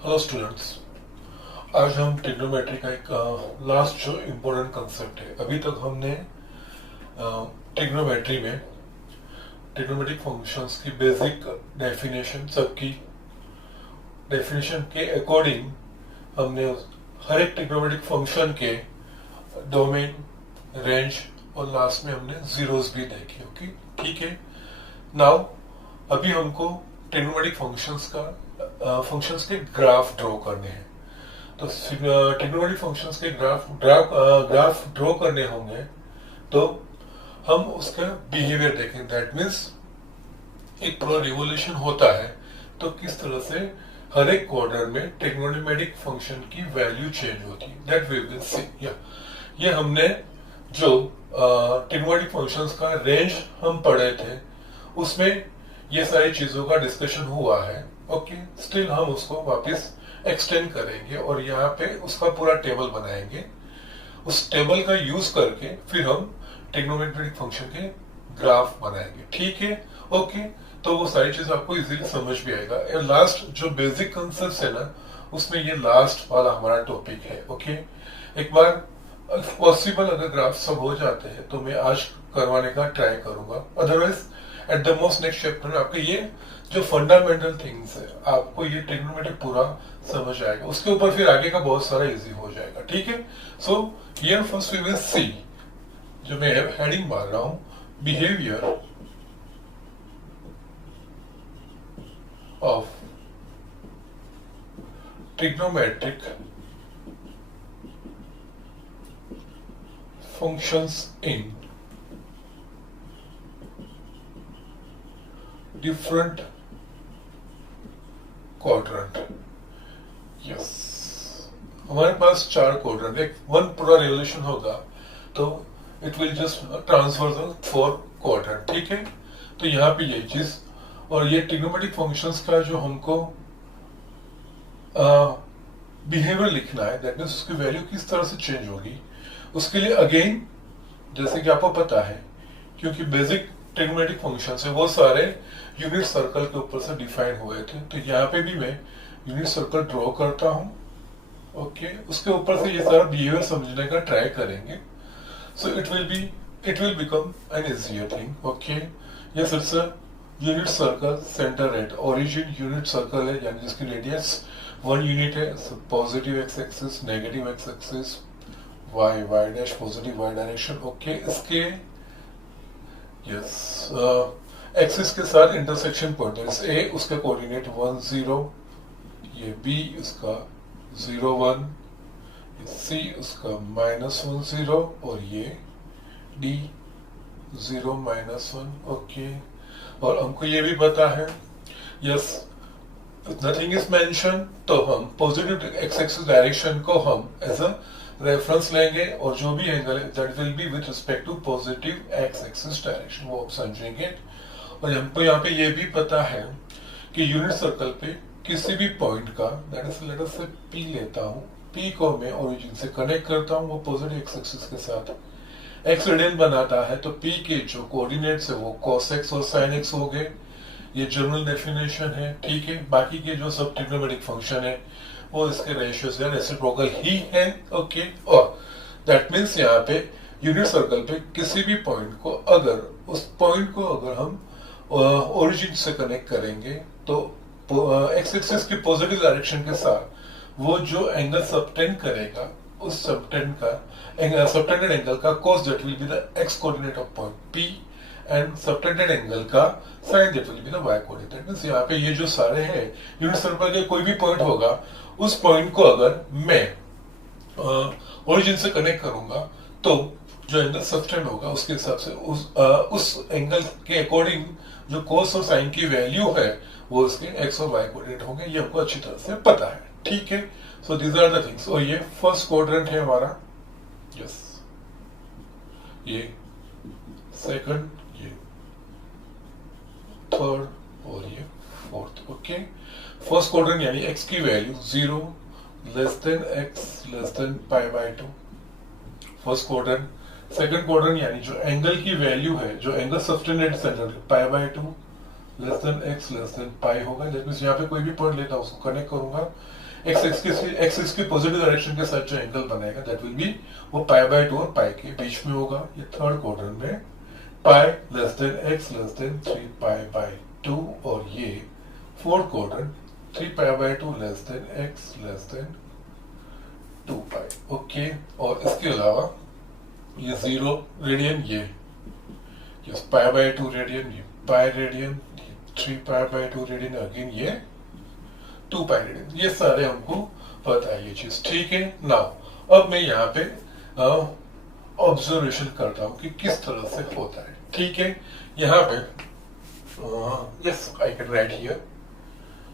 Hello students. आज हम trigonometry का एक लास्ट जो इम्पोर्टेंट कंसेप्ट है, अभी तक हमने ट्रिग्नोमेट्री में ट्रिग्नोमेट्रिक फंक्शंस की बेसिक डेफिनेशन, सबकी डेफिनेशन के अकॉर्डिंग हमने हर एक ट्रिग्नोमेट्रिक फंक्शन के डोमेन, रेंज और लास्ट में हमने जीरोस भी देखे। ओके, ठीक है। नाउ अभी हमको ट्रिग्नोमेट्रिक फंक्शंस के ग्राफ ड्रॉ करने हैं। तो ट्रिग्नोमेट्रिक फंक्शंस के ग्राफ ड्रॉ करने होंगे तो हम उसका बिहेवियर देखें। दैट मीन्स एक पूरा रिवोल्यूशन होता है तो किस तरह से हर एक क्वार्टर में ट्रिग्नोमेट्रिक फंक्शन की वैल्यू चेंज होती है, दैट वी विल सी। ये हमने जो ट्रिग्नोमेट्रिक फंक्शंस का रेंज हम पढ़े थे उसमें ये सारी चीजों का डिस्कशन हुआ है। ओके, स्टिल हम उसको वापस एक्सटेंड करेंगे और यहाँ पे उसका पूरा टेबल बनाएंगे। उस टेबल का यूज करके फिर हम ट्रिग्नोमेट्रिक फंक्शन के ग्राफ बनाएंगे। ठीक है, ओके। तो वो सारी चीज आपको इजीली समझ भी आएगा। लास्ट जो बेसिक कंसेप्ट है ना, उसमें ये लास्ट वाला हमारा टॉपिक है। ओके, एक बार पॉसिबल अगर ग्राफ सब हो जाते हैं तो मैं आज करवाने का ट्राई करूंगा। Otherwise at the most next chapter में आपके ये जो फंडामेंटल थिंग्स है, आपको ये ट्रिग्नोमेट्री पूरा समझ आएगा। उसके ऊपर फिर आगे का बहुत सारा इजी हो जाएगा। ठीक है, so here first we will see, जो मैं हेडिंग मार रहा हूं, behaviour of trigonometric functions in different quadrant। Yes, हमारे पास 4 क्वाड्रेंट, एक वन पूरा रिवोल्यूशन होगा तो it will just transfer the 4 quadrant. ठीक है, तो यहाँ पे ये चीज, और ये ट्रिग्नोमेट्रिक फंक्शंस का जो हमको बिहेवियर लिखना है, दैट मीन्स उसकी वैल्यू किस तरह से चेंज होगी, उसके लिए अगेन जैसे कि आपको पता है, क्योंकि बेसिक ट्रिग्नोमेट्रिक फंक्शंस है वो सारे यूनिट सर्कल के ऊपर से डिफाइन हुए थे। तो यहाँ पे भी मैं यूनिट सर्कल ड्रॉ करता हूँ। ओके, उसके ऊपर से ये सारा बिहेवियर समझने का ट्राई करेंगे। So it will become an easier thing. Okay, yes it's a unit circle, centre at origin unit circle है, यानी जिसकी रेडियस 1 यूनिट है। Positive X axis, negative X axis, Y dash positive Y direction. Okay, इसके X axis के साथ intersection point है। ए उसका coordinate 1 0, ये बी उसका 0 1, सी उसका -1 0 और ये डी 0 -1। ओके, और हमको ये भी पता है, यस नथिंग इज मेंशन, तो हम पॉजिटिव एक्स एक्सिस डायरेक्शन को हम एज अ रेफरेंस लेंगे और जो भी एंगल है that will be with respect to positive X axis direction, वो आप समझेंगे। और हमको यहाँ पे ये भी पता है कि यूनिट सर्कल पे किसी भी पॉइंट का, दैट इज लेट अस से पी लेता हूँ, पी को मैं ओरिजिन से कनेक्ट करता हूँ वो पॉजिटिव एक्स एक्सिस के साथ, एक्स रेडियन बनाता है तो पी के जो कोऑर्डिनेट्स है वो cos x और sin x हो गए। ये जनरल डेफिनेशन है। ठीक है, बाकी के जो सब ट्रिग्नोमेट्रिक फंक्शन है वो इसके रेशियोज या रेसिप्रोकल ही है। ओके, और दैट मीन्स यहाँ पे यूनिट सर्कल पे किसी भी पॉइंट को अगर उस पॉइंट को अगर हम ओरिजिन से कनेक्ट करेंगे तो एक्स एक्सिस की पॉजिटिव डायरेक्शन के साथ वो जो एंगल सबटेंड करेगा, उस सबटेंडेड एंगल का cos that will be the x coordinate of point P and subtended angle का sin that will be the y coordinate। That means यहाँ पे ये जो सारे हैं यूनिट सर्कल के कोई भी पॉइंट होगा, उस पॉइंट को अगर मैं ओरिजिन से कनेक्ट करूंगा तो जो एंगल सबटेंड होगा उसके हिसाब से उस एंगल के अकॉर्डिंग जो cos और sin की वैल्यू है वो उसके x और y कोऑर्डिनेट होंगे। ये हमको अच्छी तरह से पता है। ठीक है, so these are the things. और ये फर्स्ट क्वाड्रेंट है हमारा, यस, ये सेकंड, ये थर्ड और ये फोर्थ। ओके, फर्स्ट क्वाड्रेंट यानी x की value 0 less than x less than π/2, first quadrant. Second quadrant यानी जो एंगल की वैल्यू है, जो angle subtended centre π/2 less than x less than pi होगा। दैट मींस यहाँ पे कोई भी पॉइंट लेता हूँ उसको कनेक्ट करूंगा, एक्स की पॉजिटिव डायरेक्शन के साथ जो एंगल बनेगा दैट विल बी वो पाई बाय 2 और पाई के बीच में होगा। ये थर्ड क्वाड्रेंट में पाई less than x less than 3 pi by 2, और ये fourth quadrant 3 pi by 2 less than x less then 2 pi. Okay, और इसके अलावा ये 0 रेडियन, ये पाई बाय 2 रेडियन, ये pi radian, 3 pi by 2 radian, again ये 2 पाई रेडियन। ये सारे हमको पता है ये चीज, ठीक है। नाउ अब मैं यहाँ पे ऑब्जर्वेशन करता हूँ कि किस तरह से होता है, ठीक है। यहाँ पे yes I can write here,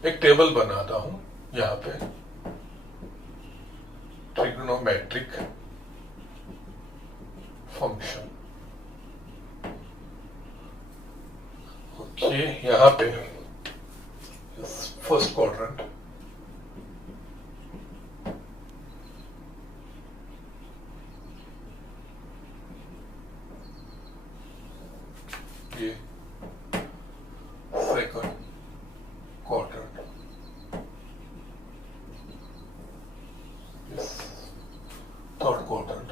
एक टेबल बनाता हूँ यहाँ पे, ट्रिग्नोमेट्रिक फंक्शन। ओके, यहाँ पे फर्स्ट क्वाड्रेंट, ये second quadrant, yes third quadrant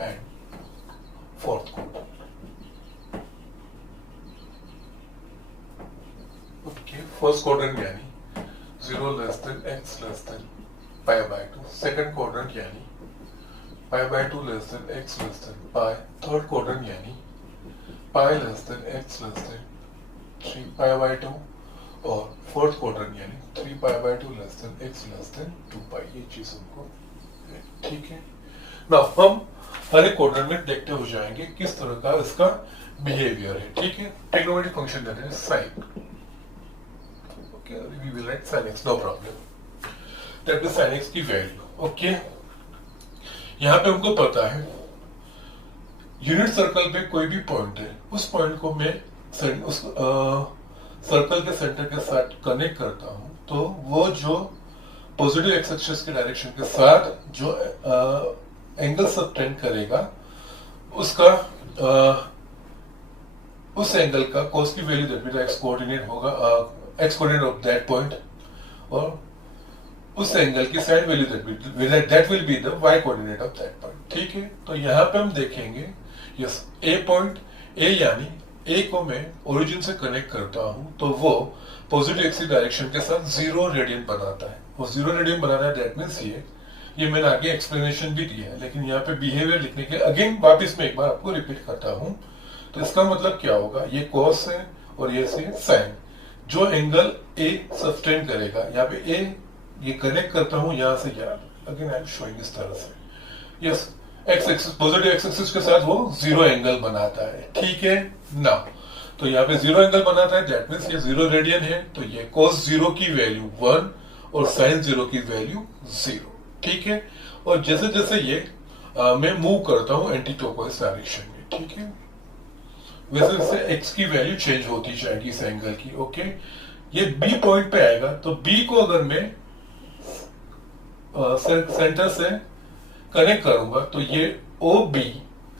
and fourth quadrant. Okay, first quadrant यानी 0 less than x less than pi by 2, second quadrant यानी pi by 2 less than x less than pi, third quadrant यानी pi less than x less than 3 pi by 2, और fourth quadrant यानी 3 pi by 2 less than x less then 2 पाई। ये चीज हमको, ठीक है ना। हम हर एक क्वाड्रेंट में देखते हो जाएंगे किस तरह का इसका बिहेवियर है, ठीक है। Trigonometric function that is sine, okay, we will write sin x, no problem, that is sin x की वैल्यू। ओके, यहाँ पे हमको पता है यूनिट सर्कल पे कोई भी पॉइंट है, उस पॉइंट को मैं उस सर्कल के सेंटर के साथ कनेक्ट करता हूं, तो वो जो पॉजिटिव एक्स एक्सिस के डायरेक्शन के साथ जो एंगल सबटेंड करेगा उसका उस एंगल का cos की value that mean x coordinate होगा, x coordinate of that point, और उस एंगल की side value that will be the y coordinate of that point, ठीक है। तो यहाँ पे हम देखेंगे यस ए पॉइंट, ए यानी ए को मैं ओरिजिन से कनेक्ट करता हूं तो वो पॉजिटिव एक्स डायरेक्शन के साथ 0 रेडियन बनाता है, और 0 रेडियन बनाना है दैट मीन्स ये मैंने आगे एक्सप्लेनेशन भी दिया है, लेकिन यहाँ पे बिहेवियर लिखने के अगेन वापिस मैं एक बार आपको रिपीट करता हूं। तो इसका मतलब क्या होगा, ये कॉस है और ये साइन, जो एंगल ए सस्टेन करेगा, यहाँ पे ए ये कनेक्ट करता हूं यहां से यहाँ, अगेन आई एम शोइंग इस तरह से, yes x axis positive X axis के साथ वो 0 एंगल बनाता है, ठीक है ना। तो यहाँ पे 0 एंगल बनाता है दैट मीन्स ये 0 रेडियन है, तो ये cos 0 की वैल्यू 1 और sin 0 की वैल्यू 0, ठीक है। और जैसे जैसे ये मैं मूव करता हूं एंटी क्लॉकवाइज डायरेक्शन में, ठीक है, वैसे वैसे x की वैल्यू चेंज होती जाएगी इस एंगल की। ओके, ये B पॉइंट पे आएगा, तो B को अगर मैं सेंटर से कनेक्ट करूंगा तो ये OB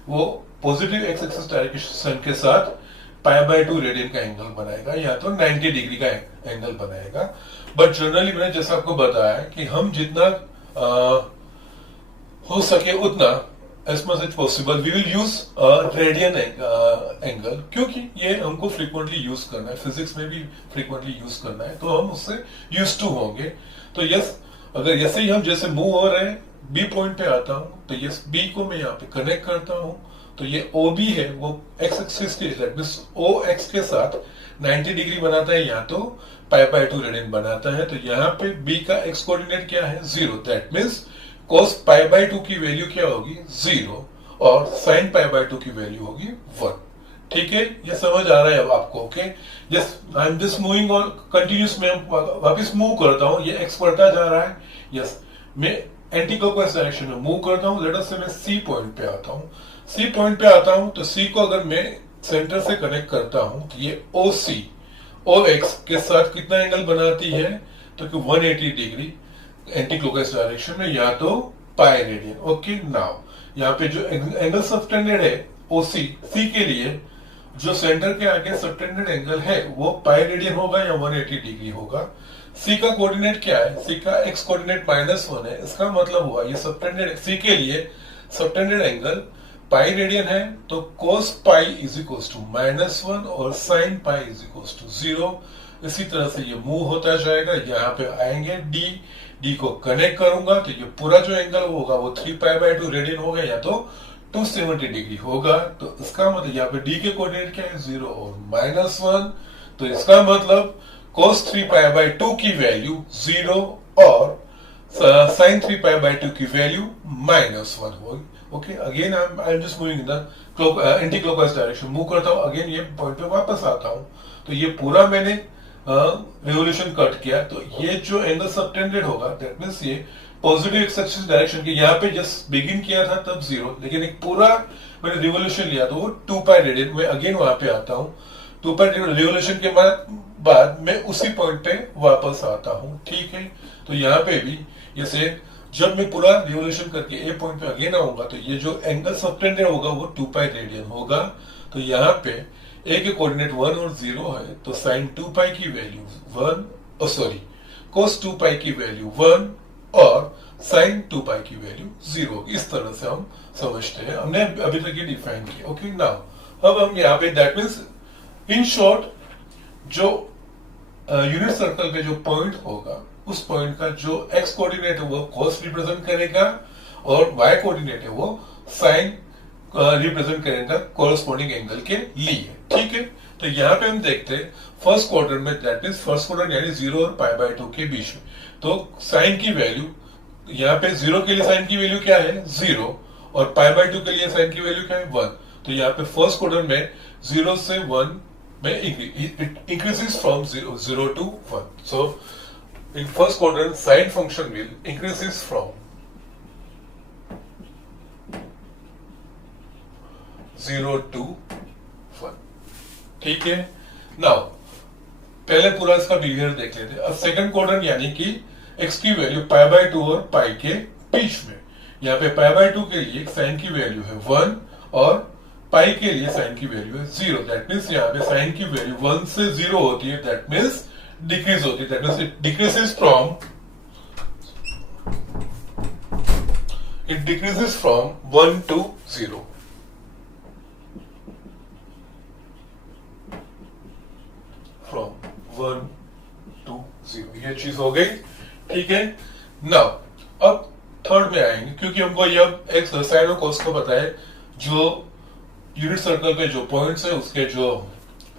वो पॉजिटिव एक्स एक्सिस डायरेक्शन के साथ पाई बाय 2 रेडियन का एंगल बनाएगा, या तो 90 डिग्री का एंगल बनाएगा। बट जनरली मैंने जैसा आपको बताया कि हम जितना हो सके उतना as much as possible we will use radian angle, क्योंकि ये हमको फ्रीक्वेंटली यूज करना है, फिजिक्स में भी फ्रीक्वेंटली यूज करना है, तो हम उससे यूज टू होंगे। तो यस, अगर ऐसे ही हम जैसे मूव हो रहे हैं बी पॉइंट पे आता हूं, तो यस बी को मैं यहाँ पे कनेक्ट करता हूं, तो ये OB है वो एक्स एक्सिस के OX के साथ 90 डिग्री बनाता है, या तो पाई बाय 2 रेडियन बनाता है। तो यहाँ पे B का एक्स कोऑर्डिनेट क्या है 0, that means cos pi by 2 की वैल्यू क्या होगी 0, और sin पाई बाय 2 की वैल्यू होगी 1, ठीक है। ये समझ आ रहा है अब आपको? Okay, yes I am just moving on continuous में वापस मूव करता हूं, ये एक्स बढ़ता जा रहा है, यस मैं एंटी क्लॉकवाइज डायरेक्शन में मूव करता हूं। लेट अस से मैं सी पॉइंट पे आता हूं, सी पॉइंट पे आता हूं तो सी को अगर मैं सेंटर से कनेक्ट करता हूं तो ये OC OX के साथ कितना एंगल बनाती है, तो कि 180 डिग्री एंटी क्लॉकवाइज डायरेक्शन में, या तो पाई रेडियन। ओके, नाउ यहाँ पे जो एंगल सबटेंडेड है OC सी के लिए जो सेंटर के आगे सबटेंडेड एंगल है वो पाई रेडियन होगा या 180 डिग्री होगा। सी का कोऑर्डिनेट क्या है, सी का एक्स कोऑर्डिनेट -1 है, इसका मतलब हुआ ये सबटेंडेड सी के लिए सबटेंडेड एंगल पाई रेडियन है, तो cos pi is equal to -1 और sin pi is equal to 0। इसी तरह से ये मूव होता जाएगा, यहाँ पे आएंगे डी को कनेक्ट करूंगा तो ये पूरा जो एंगल होगा वो 3π/2 रेडियन होगा या तो 270 डिग्री होगा। तो इसका मतलब यहाँ पे डी के कोऑर्डिनेट क्या है 0 और -1, तो इसका मतलब cos 3π/2 की वैल्यू 0 और sin 3π/2 की वैल्यू -1 होगी। Okay, again I am just moving in the anti clockwise direction, move करता हूं, अगेन ये पॉइंट पे वापस आता हूं। तो ये पूरा मैंने रिवोल्यूशन कट किया, तो ये जो एंगल सबटेंडेड होगा दैट मींस ये पॉजिटिव एक्स एक्सिस डायरेक्शन के, यहाँ पे जस्ट बिगिन किया था तब 0, लेकिन एक पूरा मैंने रिवोल्यूशन लिया तो वो 2π रेडियन। मैं अगेन वहां पे आता हूं, 2π रिवोल्यूशन के बाद मैं उसी पॉइंट पे वापस आता हूं। ठीक है, तो यहाँ पे भी जैसे जब मैं पूरा रिवोल्यूशन करके ए पॉइंट पे अगेन आऊंगा तो ये जो एंगल सबटेंडेड होगा वो 2π रेडियन होगा। तो यहाँ पे ए के कोऑर्डिनेट 1 और 0 है, तो sin 2π की वैल्यू 1 सॉरी cos 2π की वैल्यू 1 और sin 2π की वैल्यू 0। इस तरह से हम समझते हैं, हमने अभी तक ये डिफाइन किया। ओके, नाउ अब हम यहाँ पे दैट मीन्स इन शॉर्ट जो यूनिट सर्कल पे जो पॉइंट होगा उस पॉइंट का जो एक्स कोऑर्डिनेट है वो cos रिप्रेजेंट करेगा और वाई कोऑर्डिनेट है वो sin रिप्रेजेंट करेगा कोरस्पॉन्डिंग एंगल के लिए। ठीक है, तो यहाँ पे हम देखते हैं फर्स्ट क्वाड्रेंट में दैट मींस फर्स्ट क्वाड्रेंट यानी 0 और π/2 के बीच में, तो साइन की वैल्यू यहाँ पे 0 के लिए साइन की वैल्यू क्या है 0 और π/2 के लिए साइन की वैल्यू क्या है 1। तो यहाँ पे फर्स्ट क्वाड्रेंट में 0 से 1 में it increases from 0 to 1। So in first quadrant sine function will increases from 0 to 1। ठीक है, नाउ पहले पूरा इसका बिहेवियर देख लेते हैं। अब सेकंड क्वाड्रेंट यानी कि x की वैल्यू π/2 और पाई के बीच में, यहाँ पे π/2 के लिए साइन की वैल्यू है 1 और पाई के लिए साइन की वैल्यू है 0। दैट मींस यहाँ पे साइन की वैल्यू 1 से 0 होती है, दैट मींस डिक्रीज होती है, that means it decreases from 1 to 0। From 1 to 0 ये चीज हो गई। ठीक है, नाउ अब थर्ड में आएंगे, क्योंकि हमको ये अब एक्स साइन और कॉस को पता है, जो यूनिट सर्कल पे जो पॉइंट्स है उसके जो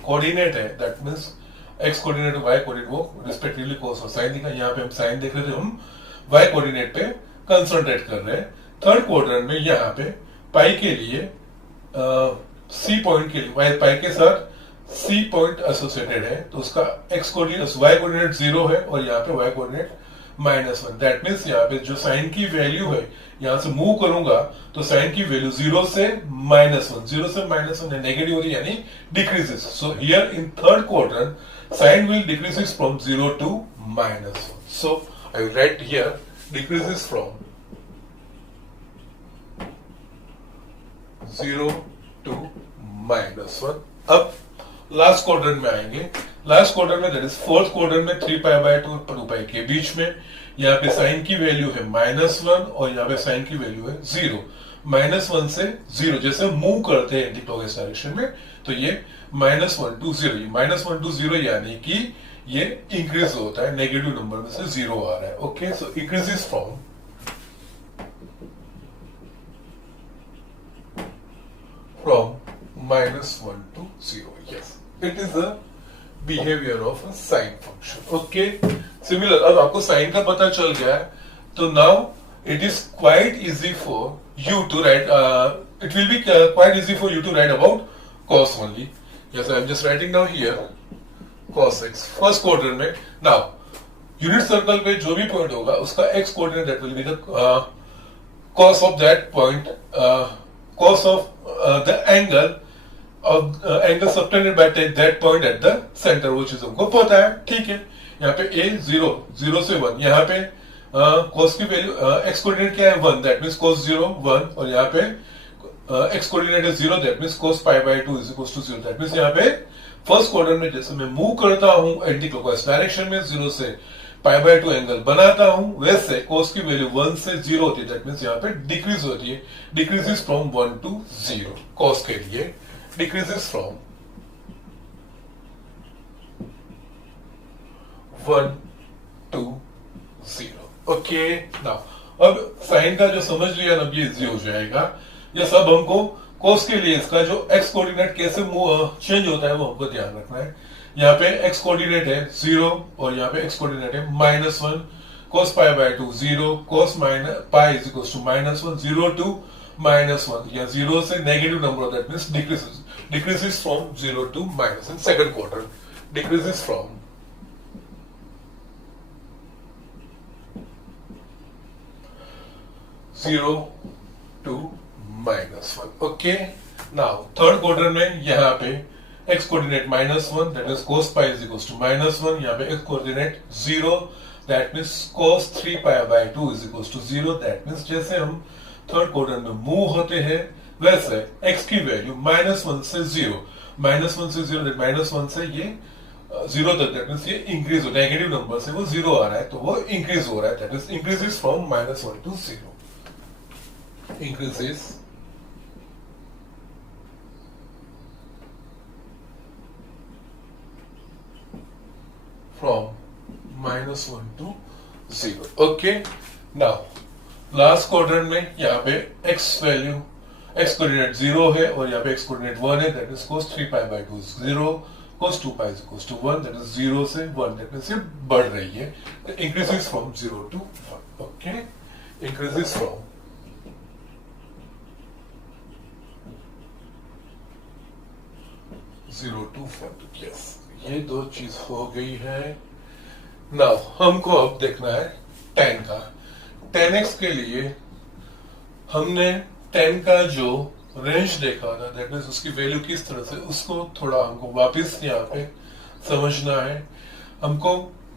कोऑर्डिनेट है दैट मींस एक्स कोऑर्डिनेट और वाई कोऑर्डिनेट वो रिस्पेक्टिवली कॉस और साइन दिखा। यहाँ पे हम साइन देख रहे थे, हम वाई कोऑर्डिनेट पे कंसंट्रेट कर रहे हैं। थर्ड क्वाड्रेंट में यहाँ पे पाई के लिए सी पॉइंट के लिए वाई पाई के साथ सी पॉइंट एसोसिएटेड है, तो उसका एक्स कोऑर्डिनेट वाई कोऑर्डिनेट 0 है और यहाँ पे वाई कोऑर्डिनेट -1। दैट मींस यहाँ पे जो साइन की वैल्यू है यहां से मूव करूंगा तो साइन की वैल्यू 0 से -1 है, नेगेटिव होगी यानी decreases. So here in third quadrant sine will decreases from 0 to -1। So I will write here decreases from 0 to -1। अब लास्ट क्वाड्रेंट में आएंगे, लास्ट क्वाड्रेंट में दैट इज फोर्थ क्वाड्रेंट में 3π/2 और 2π के बीच में, यहाँ पे साइन की वैल्यू है -1 और यहाँ पे साइन की वैल्यू है 0। -1 से 0 जैसे मूव करते हैं एंटी क्लॉकवाइज डायरेक्शन में, तो ये -1 to 0, -1 to 0 यानी कि ये इंक्रीज होता है, नेगेटिव नंबर में से 0 आ रहा है। Okay, so increases from -1 to 0। Yes, it is the behavior of a sine function। Okay, similar, अब आपको साइन का पता चल गया है, तो now it is quite easy for you to write, it will be quite easy for you to write about cos only। Yes, I am just writing down here cos x first quadrant में। Now unit circle पे जो भी point होगा उसका x coordinate that will be the cos of that point, cos of the angle angle subtended by that point at the centre, वो चीज हमको पता है। ठीक है, यहाँ पे a 0 से 1, यहाँ पे cos की वैल्यू x कोऑर्डिनेट क्या है 1, दैट मींस cos 0 1 और यहाँ पे X coordinate is 0, that means cos pi by 2 is equal to 0। That means यहाँ पे फर्स्ट क्वाड्रेंट में जैसे मैं मूव करता हूं एंटी क्लॉकवाइज डायरेक्शन में 0 से पाई बाय 2 एंगल बनाता हूं, वैसे cos की वैल्यू 1 से 0 होती है। दैट मींस यहाँ पे डिक्रीज होती है, डिक्रीजेस फ्रॉम 1 टू 0। cos के लिए decreases from 1 to 0। Okay, now अब साइन का जो समझ लिया ना, ये इजी हो जाएगा। ये सब हमको cos के लिए इसका जो x कोऑर्डिनेट कैसे चेंज होता है वो हमको ध्यान रखना है। यहाँ पे x कोऑर्डिनेट है 0 और यहाँ पे x कोऑर्डिनेट है -1। cos pi by 2 0, cos pi is equal to -1, 0 to -1 या 0 से negative number, that means decreases from 0 to -1। Second quarter decreases from 0 to -1। Okay, now third quarter में यहाँ पे x coordinate -1, that means cos pi is equal to -1। यहाँ पे x coordinate 0, that means cos 3 pi by 2 is equal to 0। That means जैसे हम third quarter में move होते हैं वैसे x की वैल्यू -1 से 0, -1 से 0, -1 से ये 0 तक, दैट मींस ये इंक्रीज हो, नेगेटिव नंबर से वो 0 आ रहा है तो वो इंक्रीज हो रहा है। That means increases from -1 to 0, increases from -1 to 0। Okay, now last quadrant में यहाँ पे x वैल्यू, x कोऑर्डिनेट 0 है और यहाँ पे x कोऑर्डिनेट 1 है, that is cos 3 pi by 2 0, cos 2 pi is equal to 1, that is 0 से 1, दैट मींस ये बढ़ रही है, increases from 0 to 1। Okay, increases from 0 to 1। Yes, ये दो चीज हो गई है। नाउ हमको अब देखना है tan का। tan x के लिए हमने tan का जो रेंज देखा था, दैट मींस उसकी वैल्यू किस तरह से, उसको थोड़ा हमको वापस यहाँ पे समझना है। हमको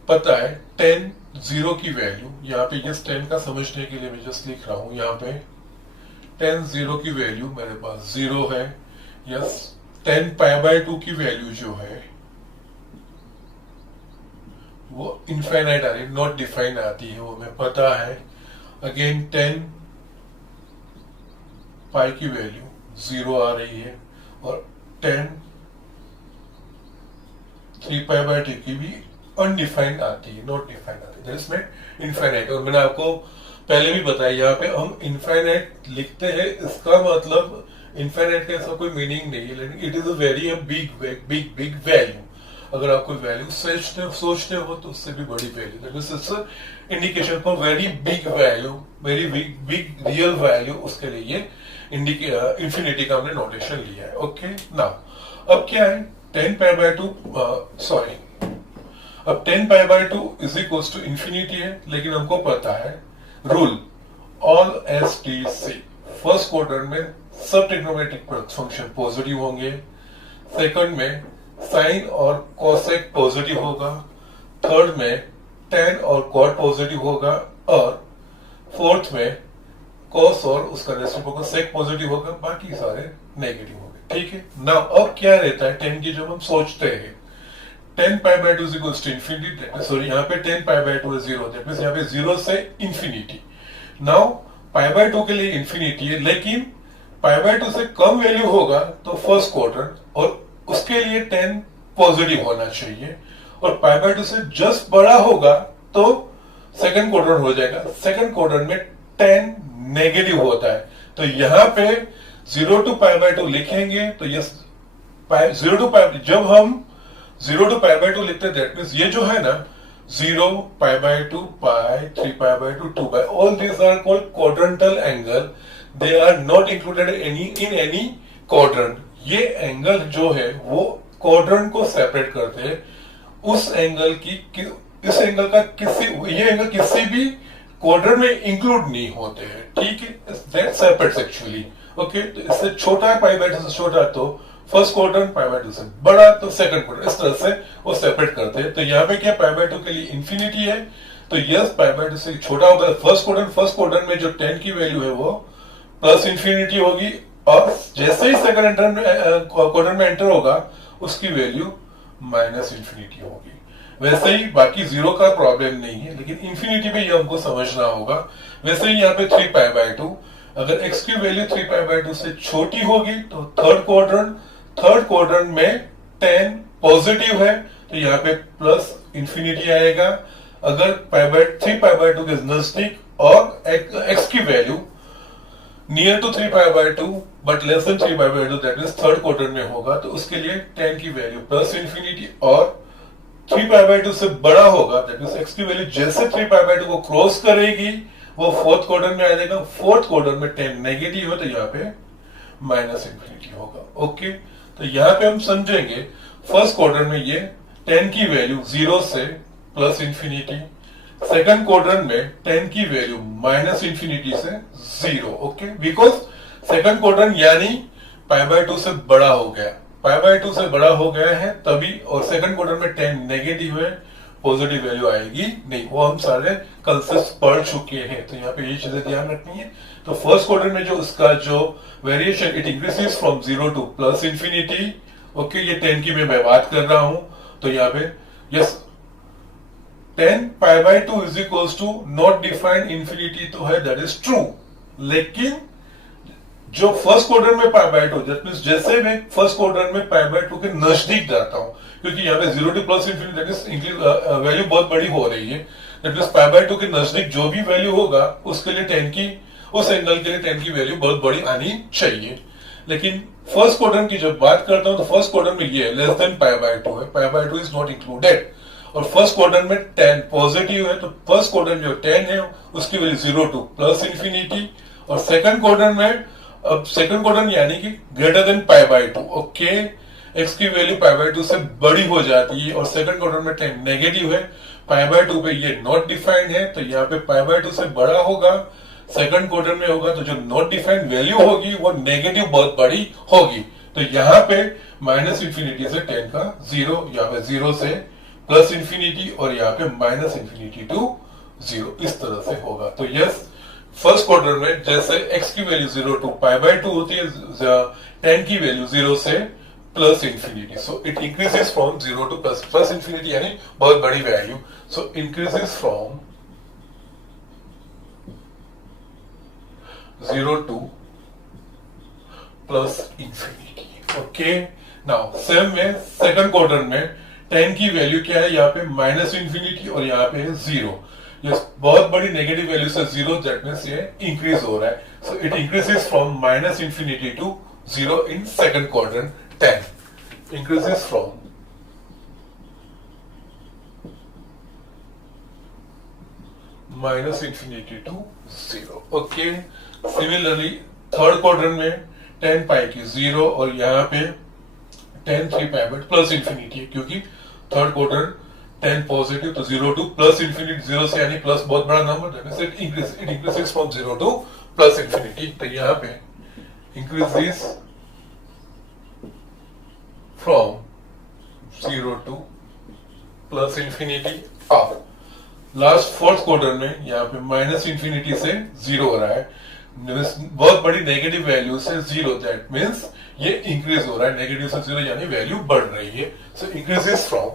पता है tan 0 की वैल्यू, यहाँ पे यस tan का समझने के लिए मैं जस्ट लिख रहा हूं, यहाँ पे tan 0 की वैल्यू मेरे पास 0 है। यस, tan पाई बाय 2 की वैल्यू जो है वो इनफाइनाइट आ रही है, नॉट डिफाइंड आती है, वो हमें पता है। अगेन tan पाई की वैल्यू 0 आ रही है और tan 3 पाई बाय 2 की भी अनडिफाइंड आती है, नॉट डिफाइंड आती है, इसमें इनफाइनाइट। और मैंने आपको पहले भी बताया, यहाँ पे हम इनफाइनाइट लिखते हैं, इसका मतलब इनफाइनाइट का ऐसा कोई मीनिंग नहीं है, लेकिन it is a very big value. अगर आप कोई वैल्यू सोचते हो तो उससे भी बड़ी value, that is indication for very big value, very big real value, उसके लिए ये इंफिनिटी का हमने नोटेशन लिया है। ओके, नाउ अब क्या है, tan पाई बाय 2 सॉरी, अब tan pi by 2 is equal to infinity है, लेकिन हमको पता है rule all S T C, first quadrant में सब ट्रिग्नोमेट्रिक फंक्शन पॉजिटिव होंगे, सेकंड में साइन और कोसेक पॉजिटिव होगा, थर्ड में tan और cot पॉजिटिव होगा और फोर्थ में cos और उसका रेसिप्रोकल sec पॉजिटिव होगा, बाकी सारे नेगेटिव होंगे। ठीक है, नाउ अब क्या रहता है tan की, जब हम सोचते हैं tan pi by 2 is equal to infinity, sorry यहाँ पे tan pi by 2 0, that means यहाँ पे 0 से इंफिनिटी। नाउ पाई बाय 2 के लिए इंफिनिटी है, लेकिन पाई बाय 2 से कम वैल्यू होगा तो फर्स्ट क्वाड्रेंट, और उसके लिए tan पॉजिटिव होना चाहिए, और पाई बाय 2 से जस्ट बड़ा होगा तो सेकंड क्वाड्रेंट हो जाएगा। सेकंड क्वाड्रेंट में tan नेगेटिव होता है, तो यहाँ पे 0 टू पाई बाय 2 लिखेंगे तो ये 0 टू पाई, जब हम 0 टू पाई बाय 2 लिखते हैं, दैट मींस ये जो है ना 0 pi by 2 pi 3 pi by 2 2 pi, all these are called quadrantal angle, they are not included in any quadrant. ये एंगल जो है वो क्वाड्रेंट को सेपरेट करते हैं, उस एंगल की इस एंगल का ये एंगल किसी भी क्वाड्रेंट में इंक्लूड नहीं होते हैं। ठीक है, दैट सेपरेट्स एक्चुअली। ओके, तो इससे छोटा है पाई बाय 2 से छोटा तो फर्स्ट क्वाड्रेंट, पाई बाय 2 से बड़ा तो सेकंड क्वाड्रेंट, इस तरह से वो सेपरेट करते हैं। तो यहाँ पे क्या पाई बाय 2 के लिए इंफिनिटी है, तो यस पाई बाय 2 से छोटा होगा फर्स्ट क्वाड्रेंट में जो tan की वैल्यू है वो प्लस इंफिनिटी होगी, और जैसे ही सेकंड क्वाड्रेंट में एंटर होगा उसकी वैल्यू माइनस इंफिनिटी होगी। वैसे ही बाकी जीरो का प्रॉब्लम नहीं है, लेकिन इंफिनिटी पे ये हमको समझना होगा। वैसे ही यहाँ पे 3π/2, अगर x की वैल्यू 3π/2 से छोटी होगी तो थर्ड क्वाड्रेंट में 10 पॉजिटिव है तो यहाँ पे प्लस इंफिनिटी आएगा। अगर 3π/2 के नजदीक और x की value near to 3π/2 but less than 3π/2 that means third quadrant में होगा तो उसके लिए 10 की वैल्यू प्लस इंफिनिटी, और 3π/2 से बड़ा होगा दैट मींस x की वैल्यू जैसे 3π/2 को क्रॉस करेगी वो फोर्थ क्वाड्रेंट में आ जाएगा। फोर्थ क्वाड्रेंट में 10 नेगेटिव है तो यहाँ पे माइनस इंफिनिटी होगा। ओके, तो यहाँ पे हम समझेंगे फर्स्ट क्वाड्रेंट में ये 10 की वैल्यू 0 से प्लस इंफिनिटी, सेकंड क्वाड्रेंट में 10 की वैल्यू माइनस इंफिनिटी से 0। ओके, बिकॉज सेकंड क्वाड्रेंट यानी π/2 से बड़ा हो गया, π/2 से बड़ा हो गया है तभी, और सेकंड क्वाड्रेंट में 10 नेगेटिव है, पॉजिटिव वैल्यू आएगी नहीं, वो हम सारे कल से पढ़ चुके हैं। तो यहाँ पे ये चीजें ध्यान रखनी है। तो फर्स्ट क्वाड्रेंट में जो उसका जो variation it increases from 0 two plus infinity. Okay, ये 10 की मैं बात कर रहा हूं तो यहाँ पे yes 10π/2 is equals to not defined infinity तो है, दैट इज ट्रू। लेकिन जो फर्स्ट क्वाड्रेंट में π/2 दैट मींस जैसे मैं फर्स्ट क्वाड्रेंट में π/2 के नजदीक जाता हूं, क्योंकि यहाँ पे 0 two plus infinity that is value बहुत बड़ी हो रही है, दैट मींस π/2 के नजदीक जो भी वैल्यू होगा उसके लिए 10 की, उस एंगल के लिए 10 की वैल्यू बहुत बड़ी आनी चाहिए। लेकिन फर्स्ट क्वाड्रेंट की जब बात करता हूं तो फर्स्ट क्वाड्रेंट में ये लेस देन π/2 है, π/2 इज नॉट इंक्लूडेड, और फर्स्ट क्वाड्रेंट में 10 पॉजिटिव है तो फर्स्ट क्वाड्रेंट जो 10 है उसकी वैल्यू 0 टू प्लस इंफिनिटी, और सेकंड क्वाड्रेंट में अब सेकंड क्वाड्रेंट यानी कि ग्रेटर देन π/2। ओके, x की वैल्यू π/2 से बड़ी हो जाती है और सेकंड क्वाड्रेंट में 10 नेगेटिव है, π/2 पे ये नॉट डिफाइंड है तो यहाँ पे π/2 से बड़ा होगा, सेकंड क्वाड्रेंट में होगा तो जो नॉट डिफाइंड वैल्यू होगी वो नेगेटिव बहुत बड़ी होगी। तो यहाँ पे माइनस इंफिनिटी से 10 का 0, यहाँ पे 0 से प्लस इंफिनिटी और यहाँ पे माइनस इंफिनिटी टू 0, इस तरह से होगा। तो यस, फर्स्ट क्वाड्रेंट में जैसे x की वैल्यू 0 टू π/2 होती है, 10 की वैल्यू 0 से plus infinity, so it increases from 0 two plus infinity यानी बहुत बड़ी value, so increases from 0 two plus infinity. Okay, now same में सेकंड क्वाड्रेंट में 10 की वैल्यू क्या है, यहाँ पे माइनस इंफिनिटी और यहाँ पे है 0, ये बहुत बड़ी नेगेटिव वैल्यू से 0 दैट मींस ये इंक्रीज हो रहा है, so it increases from minus infinity to 0 in second quadrant. 10 increases from minus infinity to 0। Okay, similarly third quadrant में 10π की 0 और यहाँ पे 10 3π प्लस इंफिनिटी है, क्योंकि थर्ड क्वाड्रेंट 10 पॉजिटिव तो 0 टू प्लस इंफिनिटी, 0 से यानी प्लस बहुत बड़ा number, that means it increases from 0 two plus infinity. तो यहाँ पे increases from 0 two plus infinity, और लास्ट फोर्थ क्वाड्रेंट में यहाँ पे माइनस इंफिनिटी से 0 हो रहा है, बहुत बड़ी नेगेटिव वैल्यू से 0, दैट मींस ये इंक्रीज हो रहा है, नेगेटिव से 0 यानी वैल्यू बढ़ रही है, so increases from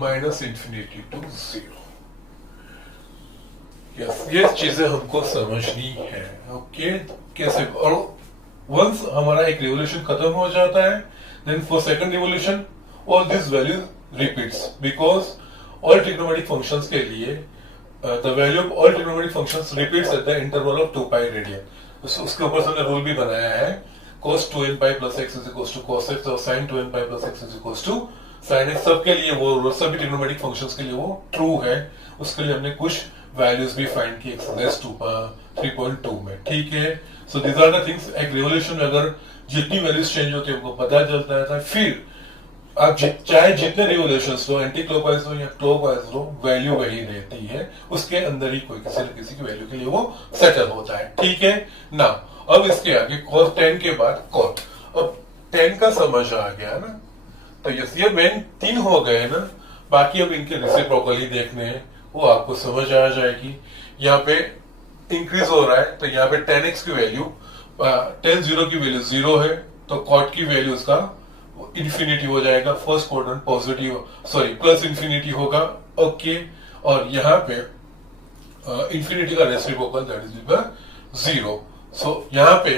minus infinity to 0। Yes, ये चीजें हमको समझनी है। ओके, कैसे, और वंस हमारा एक रिवोल्यूशन खत्म हो जाता है, then for second revolution all this value repeats, because all trigonometric functions के लिए the value of all trigonometric functions repeats at the interval of 2π radian. उसके ऊपर से हमने रूल भी बनाया है, cos 2nπ plus x is equals to cos x और sin 2nπ plus x is equals to sin x, सबके लिए वो सभी ट्रिग्नोमेट्रिक फंक्शंस के लिए वो ट्रू है। उसके लिए हमने कुछ वैल्यूज भी फाइंड की x लेस 3.2 में, ठीक है। So these are the things, एक रिवोल्यूशन में अगर जितनी वैल्यूज चेंज होती है हमको पता चलता है, फिर आप चाहे जितने रिवोल्यूशंस लो, एंटी क्लॉकवाइज लो या क्लॉकवाइज लो, वैल्यू वही रहती है, उसके अंदर ही कोई किसी न किसी की वैल्यू के लिए वो सेटल होता है, ठीक है ना। अब इसके आगे cos 10 के बाद cot, अब 10 का समझ आ गया ना, तो यस ये मेन 3 हो गए ना, बाकी अब इनके रेसिप्रोकली देखने हैं, वो आपको समझ आ जाएगी। यहाँ पे इंक्रीज हो रहा है तो यहाँ पे 10x की वैल्यू 10 की वैल्यू 0 है तो कॉट की वैल्यू उसका इंफिनिटी हो जाएगा। First quadrant positive sorry plus infinity होगा। ओके, और यहाँ पे इंफिनिटी का रेसिप्रोकल दैट इज 0। सो यहाँ पे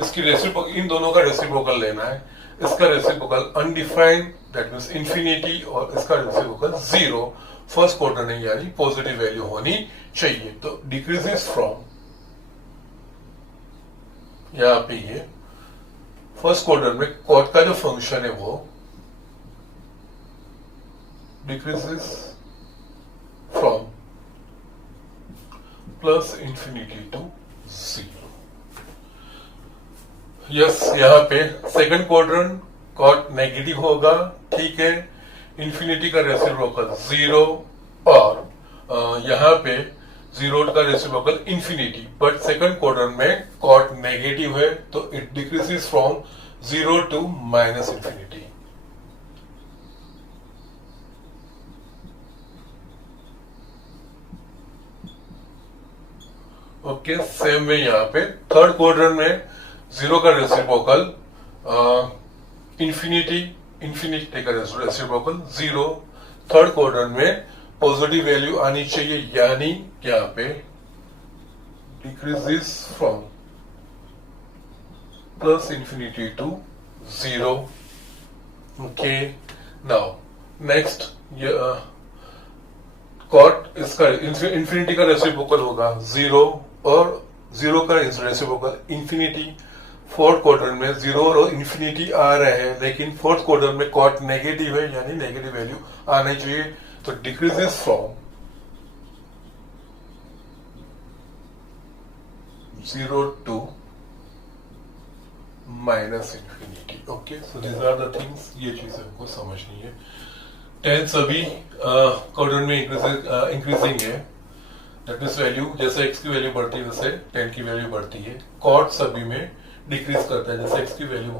इसकी रेसिप्रोकल, इन दोनों का रेसिप्रोकल लेना है। इसका reciprocal undefined that means infinity और इसका रेसिप्रोकल 0। फर्स्ट क्वाड्रेंट है यानी पॉजिटिव वैल्यू होनी चाहिए। तो डिक्रीजेस फ्रॉम, यहाँ पे ये फर्स्ट क्वाड्रेंट में कॉट का जो फंक्शन है वो decreases from plus infinity to 0। Yes, यहाँ पे सेकंड क्वाड्रेंट कॉट नेगेटिव होगा, ठीक है। इंफिनिटी का रेसिप्रोकल 0 और यहाँ पे 0 का reciprocal infinity, but second quadrant में कॉट नेगेटिव है तो it decreases from 0 to minus infinity. Okay, same way यहाँ पे थर्ड क्वाड्रेंट में 0 का रेसिप्रोकल इंफिनिटी का रेसिप्रोकल 0। थर्ड क्वाड्रेंट में पॉजिटिव वैल्यू आनी चाहिए यानी यहाँ पे decreases from plus infinity to 0। Okay, now next cot इसका इंफिनिटी का रेसिप्रोकल होगा 0 और 0 का रेसिप्रोकल इंफिनिटी। फोर्थ क्वाड्रेंट में 0 और इंफिनिटी आ रहे हैं लेकिन फोर्थ क्वाड्रेंट में कॉट नेगेटिव है यानी नेगेटिव वैल्यू आनी चाहिए तो decreases from 0 to minus infinity. Okay, so this are the things, ये चीजें हमको समझनी है। 10 सभी क्वाड्रेंट में इंक्रीजिंग है, दैट मींस वैल्यू जैसे x की वैल्यू बढ़ती है वैसे 10 की वैल्यू बढ़ती है। कॉट सभी में डिक्रीज करता है, जैसे x की वैल्यू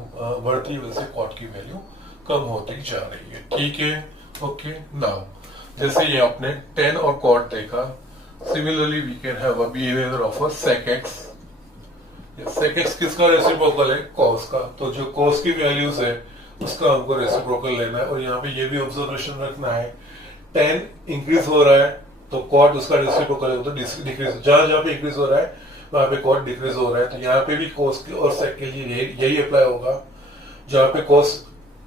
बढ़ती है वैसे कॉट की वैल्यू कम होती जा रही है, ठीक है। ओके, नाउ जैसे ये आपने 10 और कॉट देखा, similarly we can have a behaviour of a sec x। sec x किसका रेसिप्रोकल है? cos का। तो जो cos की वैल्यूज है उसका हमको रेसिप्रोकल लेना है। और यहाँ पे ये भी ऑब्जर्वेशन रखना है, 10 इंक्रीज हो रहा है तो कॉट उसका रेसिप्रोकल है तो डिक्रीज, जहां जहां पे इंक्रीज हो रहा है वहां पे कॉट डिक्रीज हो रहा है। तो यहाँ पे भी cos और sec के लिए यही अप्लाई होगा। जहां पे cos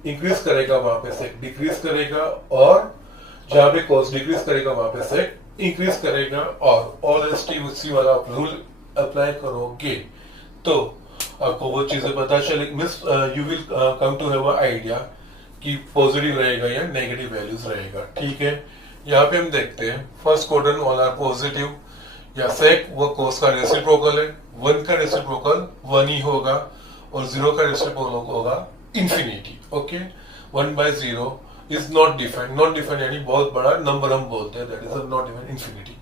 इंक्रीज करेगा वहां पे sec डिक्रीज करेगा और जहां पे cos डिक्रीज करेगा वहां पे sec इंक्रीज करेगा। और ऑल एस टी उसी वाला रूल अप्लाई करोगे तो आपको वो चीजें पता चले, means you will come to have a idea कि पॉजिटिव रहेगा या नेगेटिव वैल्यूज रहेगा, ठीक है। यहाँ पे हम देखते हैं first quadrant all are positive, या sec वो cos का रेसिप्रोकल है, 1 का रेसिप्रोकल 1 ही होगा और 0 का रेसिप्रोकल होगा infinity. Okay, 1/0 is not defined, not defined यानी बहुत बड़ा नंबर हम बोलते हैं, that is not defined infinity.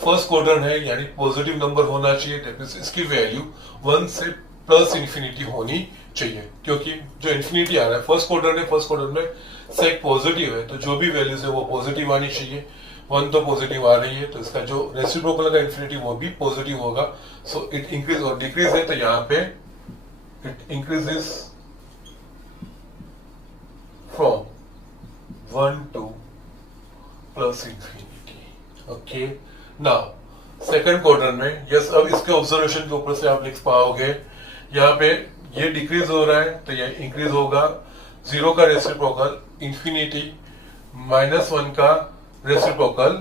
First quadrant है यानी पॉजिटिव नंबर होना चाहिए, दैट मींस इसकी वैल्यू 1 से प्लस इंफिनिटी होनी चाहिए, क्योंकि जो इंफिनिटी आ रहा है फर्स्ट क्वाड्रेंट है, फर्स्ट क्वाड्रेंट में sec पॉजिटिव है तो जो भी वैल्यूज है वो पॉजिटिव आनी चाहिए। 1 तो पॉजिटिव आ रही है तो इसका जो रेसिप्रोकल का इंफिनिटी वो भी पॉजिटिव होगा। सो इट इंक्रीज और डिक्रीज है तो यहाँ पे it increases from 1 two plus infinity. Okay, now second quadrant में यस, अब इसके ऑब्जर्वेशन के ऊपर से आप लिख पाओगे, यहाँ पे ये डिक्रीज हो रहा है तो ये इंक्रीज होगा। 0 का रेसिप्रोकल इंफिनिटी, -1 का रेसिप्रोकल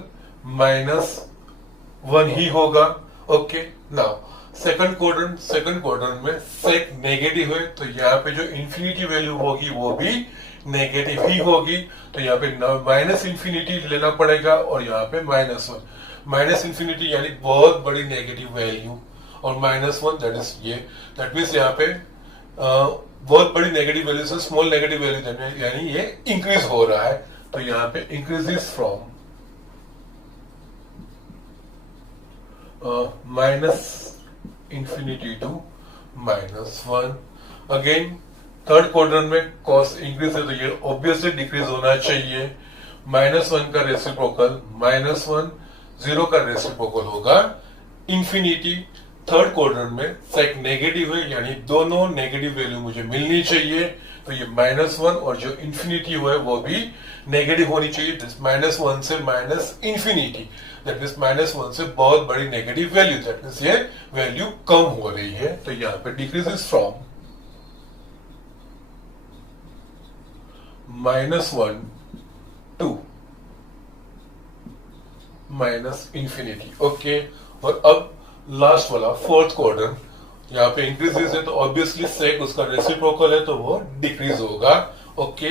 -1 ही होगा। ओके, नाउ सेकंड क्वाड्रेंट में sec नेगेटिव है तो यहाँ पे जो इंफिनिटी वैल्यू होगी वो भी नेगेटिव ही होगी। तो यहाँ पे माइनस इंफिनिटी लेना पड़ेगा और यहाँ पे -1, माइनस इंफिनिटी यानी बहुत बड़ी नेगेटिव वैल्यू और -1 दैट इज ये, दैट मीन्स यहाँ पे बहुत बड़ी नेगेटिव वैल्यू से स्मॉल नेगेटिव वैल्यू यानी ये इंक्रीज हो रहा है। तो यहाँ पे increases from minus infinity to -1। Again third quadrant में cos इंक्रीज है तो ये ऑब्वियसली डिक्रीज होना चाहिए। -1 का रेसिप्रोकल -1, जीरो का रेसिप्रोकल होगा इंफिनिटी। थर्ड क्वाड्रेंट में सेक नेगेटिव है, यानी दोनों नेगेटिव वैल्यू मुझे मिलनी चाहिए, तो ये -1 और जो इंफिनिटी है वो भी नेगेटिव होनी चाहिए। -1 से माइनस इंफिनिटी, दैट मीन्स -1 से बहुत बड़ी नेगेटिव वैल्यू, दैट मीन्स ये वैल्यू कम हो रही है, तो यहाँ पे decreases from -1 to minus infinity. Okay, और अब लास्ट वाला फोर्थ क्वाड्रेंट, यहाँ पे इंक्रीजेस है तो ऑब्वियसली सेक उसका रेसिप्रोकल है तो वो डिक्रीज होगा। ओके,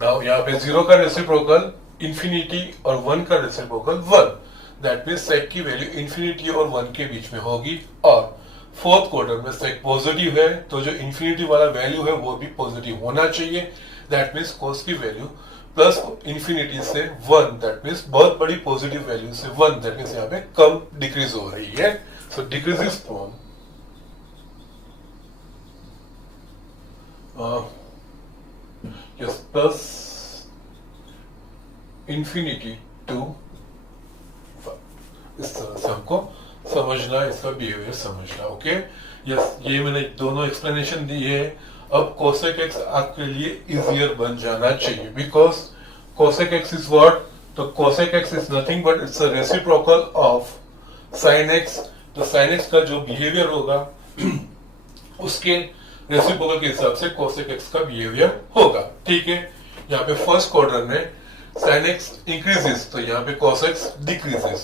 नाउ यहाँ पे 0 का रेसिप्रोकल इंफिनिटी और 1 का रेसिप्रोकल 1, दैट मीन्स सेक की वैल्यू इंफिनिटी और 1 के बीच में होगी। और फोर्थ क्वाड्रेंट में सेक पॉजिटिव है तो जो इंफिनिटी वाला वैल्यू है वो भी पॉजिटिव होना चाहिए, दैट मीन्स कोस की वैल्यू प्लस इंफिनिटी से 1, दैट मीन्स बहुत बड़ी पॉजिटिव वैल्यू से 1, दैट मीन्स यहाँ पे कम डिक्रीज हो रही है, so decreases from plus infinity to 1। इस तरह से हमको समझना, इसका बिहेवियर समझना। ओके, यस, ये मैंने दोनों एक्सप्लेनेशन दी है। अब कोसेक एक्स आपके लिए इजियर बन जाना चाहिए, because cosec x is what, तो cosec x is nothing but it's a reciprocal of sine x. तो साइन एक्स का जो बिहेवियर होगा उसके रेसिप्रोकल के हिसाब से कोसेक एक्स का बिहेवियर होगा। ठीक है, यहाँ पे फर्स्ट क्वाड्रेंट में साइन एक्स इंक्रीजेस तो यहाँ पे cos x decreases.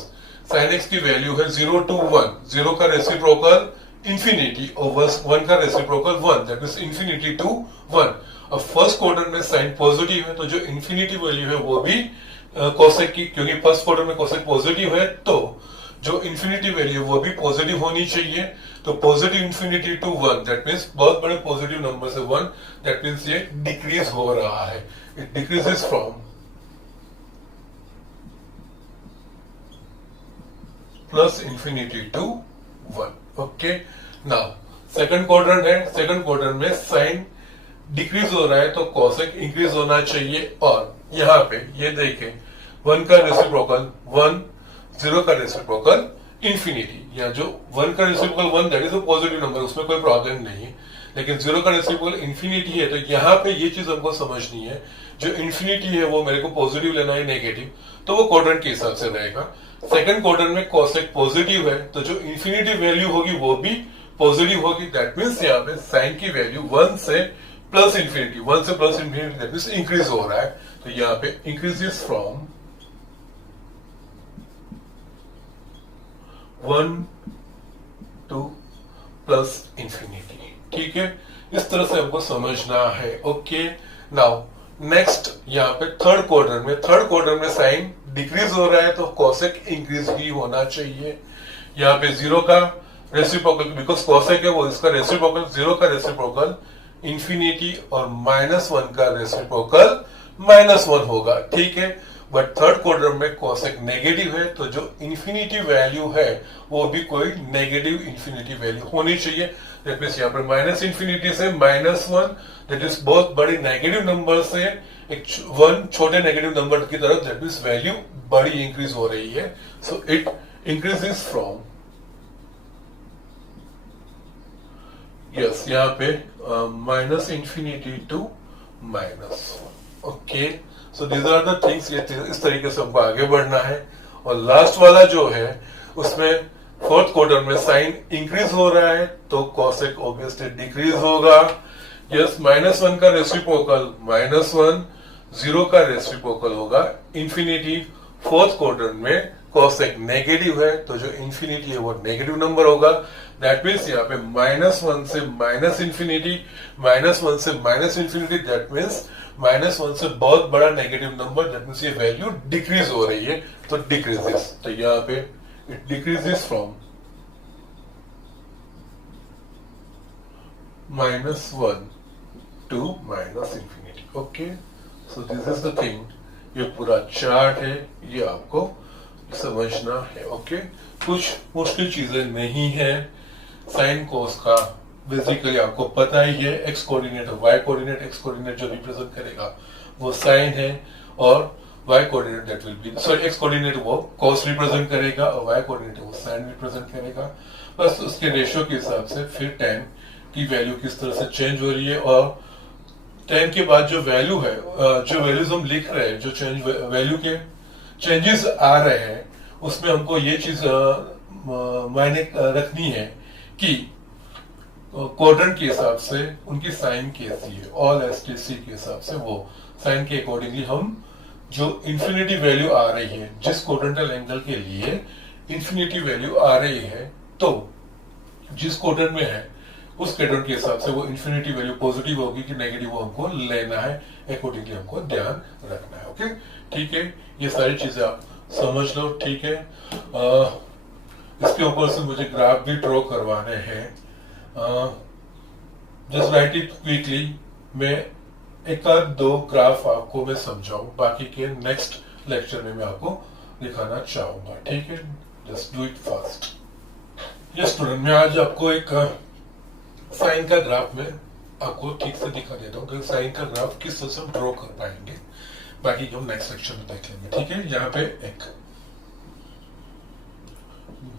Sine x की वैल्यू है 0 to 1, 0 का रेसिप्रोकल इंफिनिटी और 1 का reciprocal 1, that means infinity to 1। अब फर्स्ट क्वाड्रेंट में साइन पॉजिटिव है तो जो इंफिनिटी वैल्यू है वो भी कोसेक की, क्योंकि फर्स्ट क्वाड्रेंट में कोसेक पॉजिटिव है तो जो इंफिनिटी वैल्यू वो भी पॉजिटिव होनी चाहिए। तो positive infinity to 1, that means बहुत बड़े पॉजिटिव नंबर से 1, दैट मींस ये डिक्रीज हो रहा है, it decreases from plus infinity to 1। Okay, now second quadrant है, सेकंड क्वाड्रेंट में साइन डिक्रीज हो रहा है तो कोसेक इंक्रीज होना चाहिए। और यहाँ पे ये देखें 1 का रेसिप्रोकल 1, 0 का रेसिप्रोकल इंफिनिटी, या जो 1 का reciprocal 1 that is a positive number, उसमें कोई प्रॉब्लम नहीं है, लेकिन 0 का रेसिप्रोकल इंफिनिटी है तो यहाँ पे ये चीज हमको समझनी है, जो इंफिनिटी है वो मेरे को पॉजिटिव लेना है नेगेटिव, तो वो क्वाड्रेंट के हिसाब से रहेगा। सेकंड क्वाड्रेंट में कोसेक पॉजिटिव है तो जो इंफिनिटी वैल्यू होगी वो भी पॉजिटिव होगी, दैट मींस यहाँ पे साइन की वैल्यू 1 से प्लस इंफिनिटी, 1 से plus infinity, that means increase हो रहा है, तो यहाँ पे increases from 1 to plus infinity. ठीक है, इस तरह से हमको समझना है। ओके, नाउ नेक्स्ट यहाँ पे थर्ड क्वाड्रेंट में साइन डिक्रीज हो रहा है तो कोसेक इंक्रीज भी होना चाहिए। यहाँ पे 0 का रेसिप्रोकल, बिकॉज कोसेक है वो इसका रेसिप्रोकल, 0 का रेसिप्रोकल इंफिनिटी और -1 का रेसिप्रोकल -1 होगा। ठीक है, बट थर्ड क्वाड्रेंट में कोसेक नेगेटिव है तो जो इंफिनिटी वैल्यू है वो भी कोई नेगेटिव इंफिनिटी वैल्यू होनी चाहिए, दैट मींस यहाँ पर माइनस इंफिनिटी से -1, दैट इज बहुत बड़ी नेगेटिव नंबर से एक 1 छोटे नेगेटिव नंबर की तरफ, दैट मींस वैल्यू बड़ी इंक्रीज हो रही है, so it increases from yes यहाँ पे minus infinity to -1। Okay, so these are the things, इस तरीके से हमको आगे बढ़ना है। और लास्ट वाला जो है उसमें फोर्थ क्वाड्रेंट में साइन इंक्रीज हो रहा है तो कोसेक ऑब्वियसली डिक्रीज होगा। यस, -1 का रेसिप्रोकल -1, 0 का रेसिप्रोकल होगा इंफिनिटी। फोर्थ क्वाड्रेंट में कोसेक नेगेटिव है तो जो इंफिनिटी है वो नेगेटिव नंबर होगा, दैट मीन्स यहाँ पे -1 से माइनस इंफिनिटी, -1 से माइनस इंफिनिटी, दैट मीन्स -1 से बहुत बड़ा नेगेटिव नंबर, दैट मीन्स ये वैल्यू डिक्रीज हो रही है तो डिक्रीजेस, तो यहाँ पे it decreases from -1 to minus infinity. Okay, so this is the thing, ये पूरा चार्ट है, ये आपको समझना है। ओके, कुछ मुश्किल चीजें नहीं है। साइन कोस का बेसिकली आपको पता ही है, एक्स कोऑर्डिनेट और वाई कोऑर्डिनेट, एक्स कोऑर्डिनेट जो रिप्रेजेंट करेगा वो साइन है और y coordinate that will B, sorry x coordinate वो cos रिप्रेजेंट करेगा और y कोऑर्डिनेट वो sin रिप्रेजेंट करेगा। बस उसके रेशियो के हिसाब से फिर tan की वैल्यू किस तरह से चेंज हो रही है, और tan के बाद जो वैल्यू है, जो वैल्यूज हम लिख रहे हैं, जो चेंज वैल्यू के चेंजेस आ रहे हैं, उसमें हमको ये चीज मायने रखनी है कि क्वाड्रेंट के हिसाब से उनकी साइन कैसी है, ऑल एसटीसी के हिसाब से वो साइन के अकॉर्डिंगली हम जो इंफिनिटी वैल्यू आ रही है, जिस क्वाड्रेंटल एंगल के लिए इंफिनिटी वैल्यू आ रही है, तो जिस क्वाड्रेंट में है उस क्वाड्रेंट के हिसाब से वो इंफिनिटी वैल्यू पॉजिटिव होगी कि नेगेटिव, वो हमको लेना है, अकॉर्डिंगली हमको ध्यान रखना है। ओके, ठीक है, ये सारी चीजें आप समझ लो। ठीक है, इसके ऊपर से मुझे ग्राफ भी ड्रॉ करवाने हैं, जस्ट राइट इट क्विकली। मैं एक आध दो ग्राफ आपको मैं समझाऊं, बाकी के नेक्स्ट लेक्चर में मैं आपको दिखाना चाहूंगा। ठीक है, just do it fast. Yes student, मैं आज आपको एक साइन का ग्राफ में आपको ठीक से दिखा देता हूँ कि साइन का ग्राफ किस तरह से हम ड्रॉ कर पाएंगे, बाकी हम नेक्स्ट लेक्चर में देख लेंगे। ठीक है, यहाँ पे एक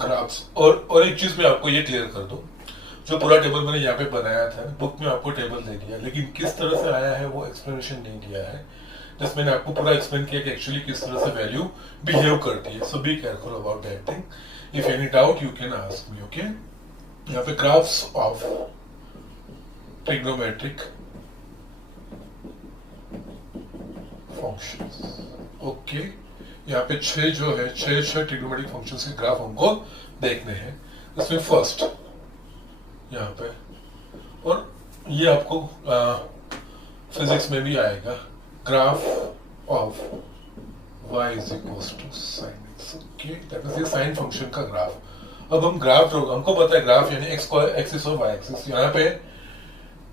ग्राफ्स, और एक चीज मैं आपको ये क्लियर कर दूं, जो पूरा टेबल मैंने यहाँ पे बनाया था, बुक में आपको टेबल दे दिया, लेकिन किस तरह से आया है वो एक्सप्लेनेशन नहीं दिया है। जस्ट मैंने आपको पूरा एक्सप्लेन किया कि एक्चुअली किस तरह से वैल्यू बिहेव करती है। So be careful about that thing. If any doubt you can ask me. Okay, यहाँ पे graphs of trigonometric functions. Okay, यहाँ पे छह जो है, छह ट्रिग्नोमेट्रिक फंक्शंस के ग्राफ हमको देखने हैं। इसमें फर्स्ट यहाँ पे, और ये आपको फिजिक्स में भी आएगा, graph of y is equals to sine x। Okay, that is ये साइन फंक्शन का ग्राफ। अब हम ग्राफ, हमको पता है ग्राफ यानी x एक्सिस और y एक्सिस। यहाँ पे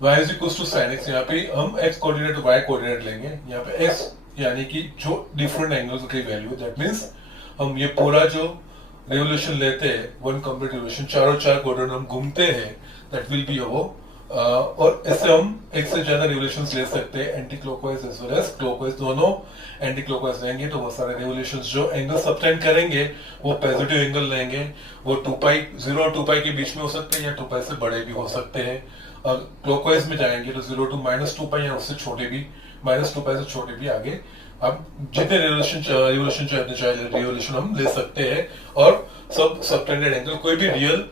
y is equals to sine x, यहाँ पे हम x कोऑर्डिनेट y कोऑर्डिनेट लेंगे। यहाँ पे x यानी कि जो डिफरेंट एंगल्स की वैल्यू, दैट मीन्स हम ये पूरा जो रेवोल्यूशन लेते हैं, वन कंप्लीट रेवोल्यूशन, चारों चार क्वाड्रेंट हम घूमते हैं, दैट विल बी वो, और ऐसे हम एक से ज्यादा रेवोल्यूशंस ले सकते हैं, anti clockwise as well as clockwise, दोनों एंटी क्लॉकवाइज लेंगे तो वो सारे रेवोल्यूशंस जो एंगल सबटेंड करेंगे वो पॉजिटिव एंगल लेंगे। वो 2π 0 और 2π के बीच में हो सकते हैं, या 2π से बड़े भी हो सकते हैं। और क्लॉकवाइज में जाएंगे तो 0 to -2π या उससे छोटे भी, -2π से छोटे भी आगे अब जितने रिवोल्यूशन चाहे रिवोल्यूशन हम ले सकते हैं, और सब सबटेंडेड एंगल कोई भी रियल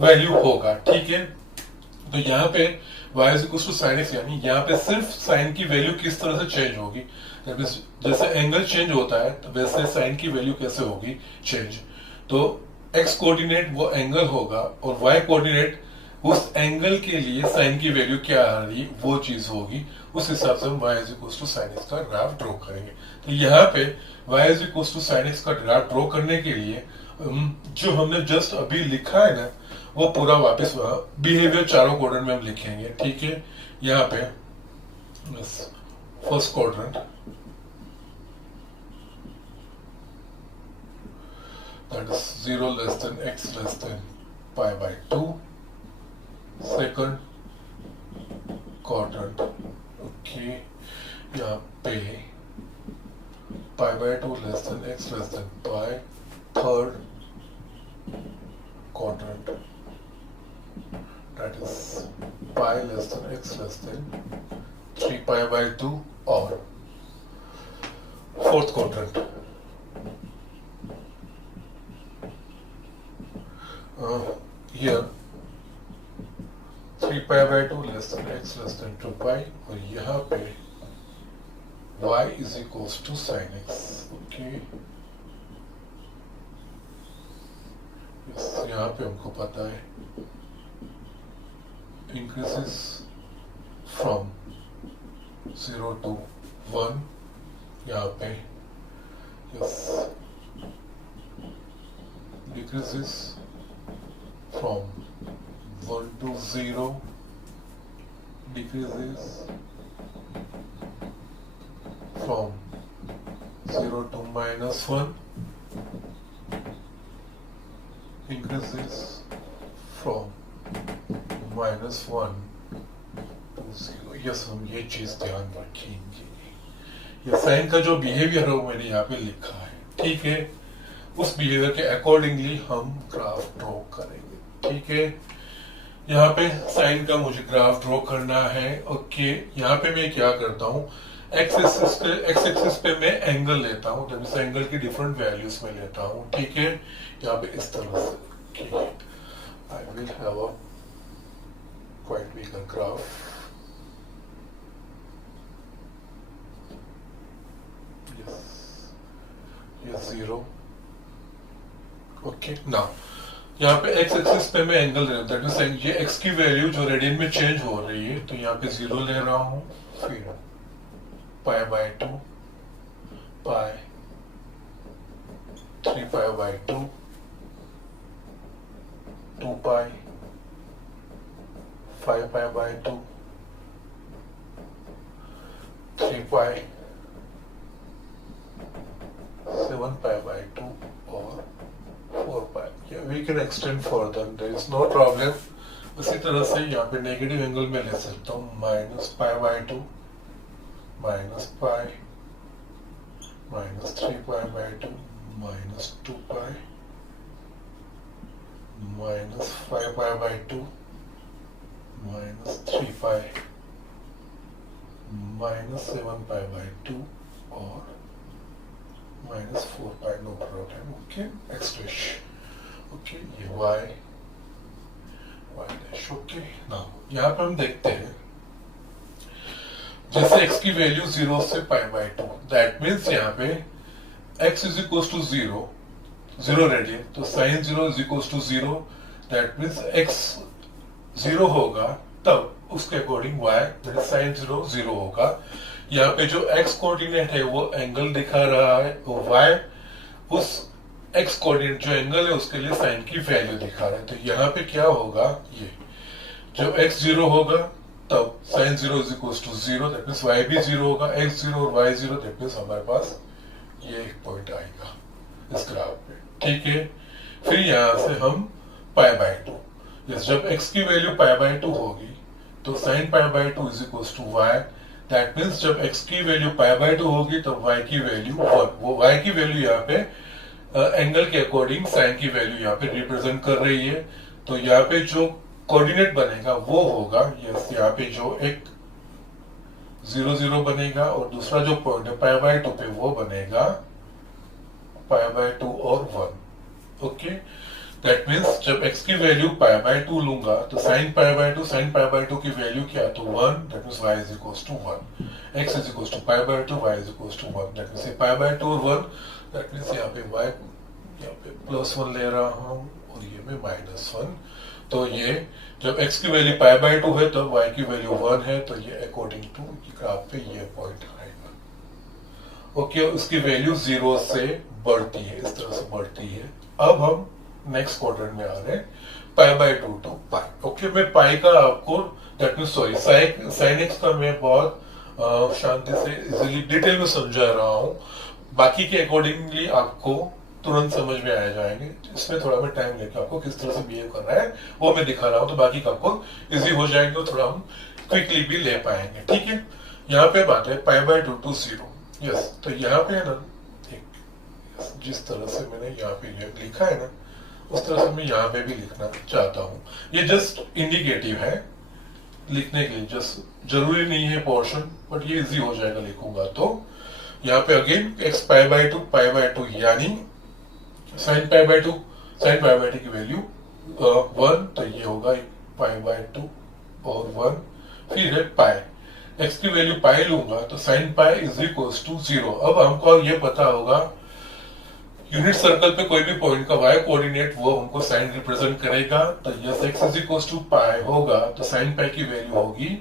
वैल्यू होगा। ठीक है, तो यहाँ पे y is equal to sine x, यानी यहाँ पे सिर्फ साइन की वैल्यू किस तरह से चेंज होगी, जैसे एंगल चेंज होता है तो वैसे साइन की वैल्यू कैसे होगी चेंज। तो x कोऑर्डिनेट वो एंगल होगा, और y कोऑर्डिनेट उस एंगल के लिए साइन की वैल्यू क्या आ रही है वो चीज होगी। उस हिसाब से हम y is equal to sine x का ग्राफ ड्रॉ करेंगे। तो यहाँ पे y is equal to sine x का ग्राफ ड्रॉ करने के लिए जो हमने जस्ट अभी लिखा है ना, वो पूरा वापस बिहेवियर चारों क्वाड्रेंट में हम लिखेंगे। ठीक है, यहाँ पे first quadrant, that is 0 less than x less than π/2। Second quadrant, okay, यहाँ पे π/2 less than x less than π। Third quadrant, that is pi less than x less than 3π/2, or fourth quadrant, here 3π/2 less than x less than 2π, और यहाँ पे y is equals to sin x। Okay, यहाँ पे हमको पता है increases from 0 to 1, यहाँ पे yes decreases from 1 to 0, decreases from 0 to -1, increases from -1 to 0। Yes, हम ये चीज ध्यान रखेंगे। ये साइन का जो बिहेवियर है वो मैंने यहाँ पे लिखा है, ठीक है। उस बिहेवियर के अकॉर्डिंगली हम ग्राफ ड्रॉ करेंगे, ठीक है। यहाँ पे साइन का मुझे ग्राफ ड्रॉ करना है, ओके। यहाँ पे मैं क्या करता हूँ, एक्स एक्सिस पे मैं एंगल लेता हूँ, तब इस एंगल की डिफरेंट वैल्यूज में लेता हूँ, ठीक है। यहाँ पे इस तरह से I will have a quite bigger graph, ये 0, ओके। नाउ यहाँ पे एक्स एक्सिस पे मैं एंगल ले रहा हूँ, ये एक्स की वैल्यू जो रेडियन में चेंज हो रही है, तो यहाँ पे 0 ले रहा हूँ, फिर पाई by 2, pi 3 pi by 2, 2 pi 5 pi by 2, 3 pi 7 pi by 2 और 4 पाई। We can extend further, there is no problem। उसी तरह से यहाँ पे नेगेटिव एंगल में ले सकता हूँ, minus pi by 2, minus pi, minus 3 pi by 2, minus 2 pi, minus 5 pi by 2, minus 3 pi, minus 7 pi by 2 और minus 4 pi, no problem, okay. Expression, okay, ये y डैश, ओके। नाउ यहाँ पे हम देखते हैं, जैसे x की वैल्यू 0 से पाई बाय 2, दैट मीन्स यहाँ पे x is equal to 0 radian, तो sine 0 is equal to 0, that means x 0 होगा तब उसके अकॉर्डिंग y साइन 0 होगा। यहाँ पे जो x कोऑर्डिनेट है वो एंगल दिखा रहा है, तो y उस x कोऑर्डिनेट जो एंगल है उसके लिए साइन की वैल्यू दिखा रहा है। तो यहाँ पे क्या होगा, ये जब x 0 होगा तब sine 0 is equal to 0, that means y भी 0 होगा, x 0 और y 0, दैट मीन्स हमारे पास ये एक पॉइंट आएगा इस ग्राफ पे, ठीक है। फिर यहाँ से हम पाई बाय 2, जब x की वैल्यू पाई बाय 2 होगी तो sine pi by 2 is equal to y, that means जब x की वैल्यू पाई बाय 2 होगी तो y की वैल्यू 1, वो y की वैल्यू यहाँ पे एंगल के अकॉर्डिंग साइन की वैल्यू यहाँ पे रिप्रेजेंट कर रही है। तो यहाँ पे जो कोऑर्डिनेट बनेगा वो होगा, यस, यहाँ पे जो एक 0 बनेगा और दूसरा जो पॉइंट है पाई बाय 2 पे वो बनेगा पाई बाय 2 और 1, ओके। दैट मीन्स जब x की वैल्यू पाई बाय 2 लूंगा तो साइन पाई बाय 2 की वैल्यू क्या, तो 1, that means y is equal to 1, x is equal to pi by 2, y is equal to 1, that means pi by 2 और 1, that means यहाँ पे y यहाँ पे +1 ले रहा हूँ और ये मैं -1। तो ये जब x की वैल्यू पाई बाय 2 है तो y की वैल्यू 1 है, तो ये अकॉर्डिंग टू ग्राफ पे ये पॉइंट आएगा, ओके। उसकी वैल्यू 0 से बढ़ती है, इस तरह से बढ़ती है। अब हम नेक्स्ट क्वाड्रेंट में आ रहे हैं, pi by 2 to pi, okay. मैं पाई का आपको that means sorry sine x का मैं बहुत शांति से इजीली डिटेल में समझा रहा हूँ, बाकी के अकॉर्डिंगली आपको तुरंत समझ में आ जाएंगे। इसमें थोड़ा मैं टाइम लेकर आपको किस तरह से बिहेव कर रहा है वो मैं दिखा रहा हूँ, तो बाकी का आपको इजी हो जाएंगे और थोड़ा हम क्विकली भी ले पाएंगे, ठीक है। यहाँ पे बात है पाई बाय 2 टू 0, यस। तो यहाँ पे है ना, जिस तरह से मैंने यहाँ पे ये लिखा है ना, उस तरह से मैं यहाँ पे भी लिखना चाहता हूँ। ये जस्ट इंडिकेटिव है लिखने के लिए, जस्ट जरूरी नहीं है पोर्शन, बट ये इजी हो जाएगा लिखूंगा तो। यहाँ पे अगेन x पाई बाय 2 यानी साइन पाई बाय 2 की वैल्यू 1, तो ये होगा पाई बाय 2 और 1। फिर है पाई, x की वैल्यू पाई लूंगा तो sine pi is equal to 0। अब हमको ये पता होगा यूनिट सर्कल पे कोई भी पॉइंट का y कोऑर्डिनेट वो हमको साइन रिप्रेजेंट करेगा, तो yes x is equal to pi होगा तो साइन पाई की वैल्यू होगी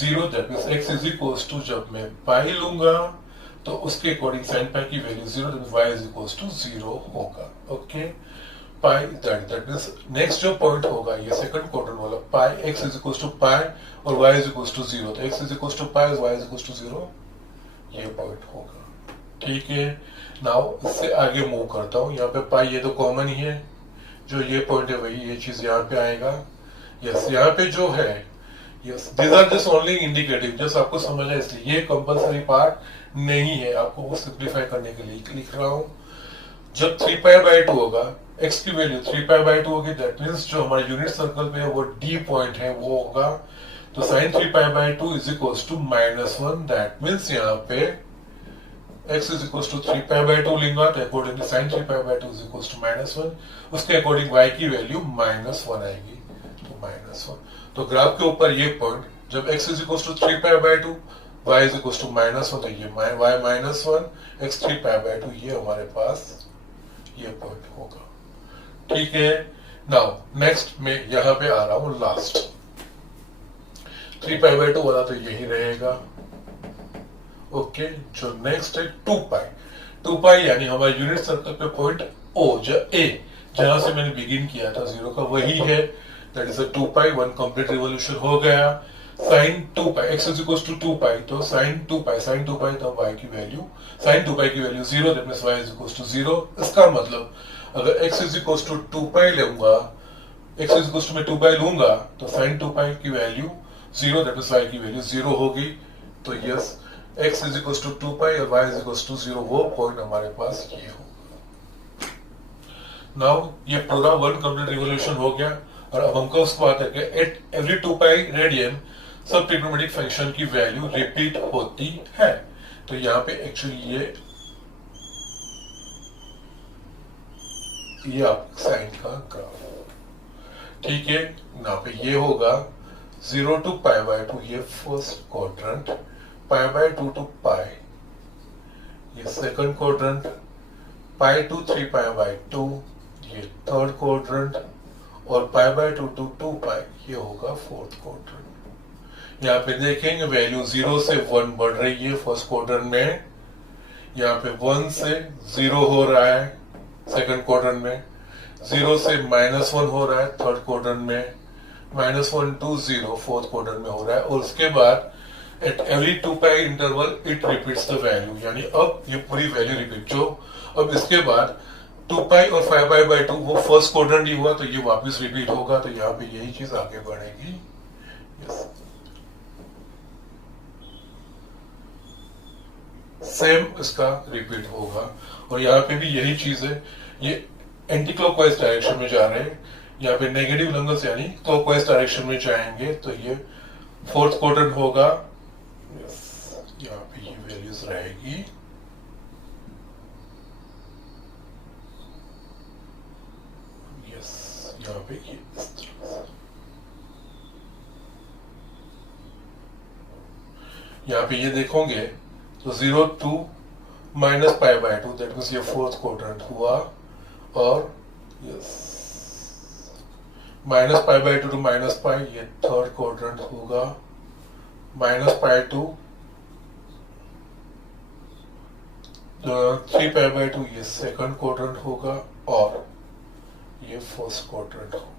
0, that means x is equal to जब मैं पाई लूंगा तो उसके अकॉर्डिंग साइन पाई की value 0, that means y is equal to 0 होगा, okay. Pi that means next जो पॉइंट होगा ये सेकंड क्वाड्रेंट वाला, pi x is equal to pi और y इज इक्वल टू 0, तो x is equal to pi और y is equal to 0, ये point होगा, ठीक है। नाउ इससे आगे मूव करता हूँ, यहाँ पे पाई ये तो कॉमन ही है, जो ये पॉइंट है वही ये चीज यहाँ पे आएगा, यस। यहाँ पे जो है, yes, this are just only indicative, just आपको समझना है इसलिए। ये कंपलसरी पार्ट नहीं है, आपको वो सिंप्लीफाई करने के लिए लिख रहा हूं। जब 3π/2 होगा, x की वैल्यू 3π/2 होगी, दैट मीन्स जो हमारा यूनिट सर्कल पे है वो D पॉइंट है वो होगा, तो sin 3π/2 is equals to -1, that means यहाँ पे x इज इक्वल्स टू 3π/2 लेंगे तो accordingly sin 3π/2 is equals to -1, उसके अकॉर्डिंग y की वैल्यू -1 आएगी, तो -1। तो ग्राफ के ऊपर ये पॉइंट जब x is equals to 3π/2, y is equals to -1, तो ये y -1, x 3π/2, ये हमारे पास ये पॉइंट होगा। ठीक है, नाउ नेक्स्ट में यहां पे आ रहा हूं लास्ट 3π/2 वाला, तो यही रहेगा। ओके, जो नेक्स्ट है 2π यानी हमारा यूनिट सर्कल पे पॉइंट O जहां से मैंने बिगिन किया था 0 का, वही है, दैट इज 2π, 1 कंप्लीट रिवॉल्यूशन हो गया। sin 2π, x is equals to 2π, तो sin 2π तो y की वैल्यू sin 2π की value 0, that means y is equals to 0। इसका मतलब अगर x इज इक्वल्स टू 2π लूंगा, x इज इक्वल्स टू मैं 2π लूंगा, तो sin 2π की वैल्यू 0, दैट मींस y की वैल्यू 0 होगी। तो yes, x is equals to 2π और y इज इक्वल्स टू 0, वो पॉइंट हमारे पास ये होगा। नाउ ये पूरा 1 कंप्लीट रिवॉल्यूशन हो गया, और अब हमको उसको आता है कि एट एवरी 2π रेडियन सब ट्रिग्नोमेट्रिक फंक्शन की वैल्यू रिपीट होती है। तो यहाँ पे एक्चुअली ये आप साइन का ग्राफ, ठीक है। यहाँ पे ये होगा 0 to π/2, ये फर्स्ट क्वाड्रेंट, π/2 to π ये सेकंड क्वाड्रेंट, π to 3π/2 ये थर्ड क्वाड्रेंट, और π/2 to 2π ये होगा फोर्थ क्वाड्रेंट। यहाँ पे देखेंगे वैल्यू 0 से 1 बढ़ रही है फर्स्ट क्वाड्रेंट में, यहाँ पे 1 से 0 हो रहा है सेकंड क्वाड्रेंट में, 0 से -1 हो रहा है थर्ड क्वाड्रेंट में, -1 to 0 फोर्थ क्वाड्रेंट में हो रहा है, और उसके बाद at every 2π interval it repeats the value, यानी अब ये पूरी वैल्यू रिपीट, जो अब इसके बाद 2π और 5π/2 वो फर्स्ट क्वाड्रेंट ही हुआ, तो ये वापस रिपीट होगा, तो यहाँ पे यही चीज आगे बढ़ेगी। यस, सेम इसका रिपीट होगा, और यहाँ पे भी यही चीज है, ये एंटी क्लॉकवाइज डायरेक्शन में जा रहे हैं, यहाँ पे नेगेटिव एंगल्स यानी क्लॉकवाइज डायरेक्शन में जाएंगे, तो ये फोर्थ क्वाड्रेंट होगा। यस, यहाँ पे ये वैल्यूज रहेगी। यस, यहाँ पे ये इस तरह से, यहाँ पे ये देखोगे तो 0 to -π/2, दैट मींस ये फोर्थ क्वाड्रेंट हुआ, और यस -π/2 to -π ये थर्ड क्वाड्रेंट होगा, -π to 3π/2 ये सेकंड क्वाड्रेंट होगा, और ये फर्स्ट क्वाड्रेंट होगा।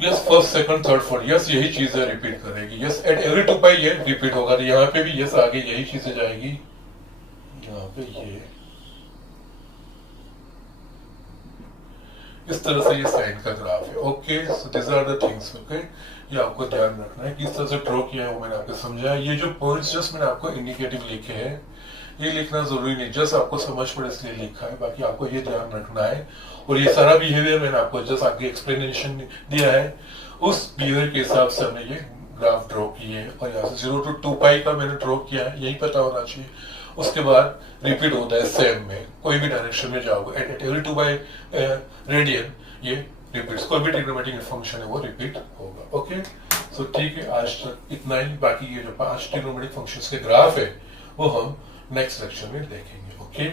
Yes, first second third fourth, yes यही चीजें रिपीट करेगी। यस, एट एवरी 2π ये रिपीट होगा, तो यहाँ पे भी यस आगे यही चीजें जाएगी। यहाँ पे ये इस तरह से ये साइन का ग्राफ है। Okay, so this are the things. Okay, ये आपको ध्यान रखना है किस तरह से ड्रॉ किया है, वो मैंने आपको समझाया। ये जो पॉइंट्स जस्ट मैंने आपको इंडिकेटिव लिखे हैं, ये लिखना जरूरी नहीं, जस्ट आपको समझ पड़े इसलिए लिखा है, बाकी आपको ये ध्यान रखना है। और ये सारा बिहेवियर मैंने आपको जस्ट आगे एक्सप्लेनेशन दिया है, उस बिहेवियर के हिसाब से हमने ये ग्राफ ड्रॉ किए है। और यहाँ से 0 to 2π का मैंने ड्रॉ किया है, यही पता होना चाहिए। उसके बाद रिपीट होता है सेम में, कोई भी डायरेक्शन में जाओगे एट एवरी 2π रेडियन ये रिपीट, कोई भी ट्रिग्नोमेट्रिक फंक्शन है वो रिपीट होगा। ओके, सो ठीक है, आज तक इतना ही। बाकी ये जो 5 ट्रिग्नोमेट्रिक फंक्शंस के ग्राफ है वो हम नेक्स्ट लेक्चर में देखेंगे। ओके।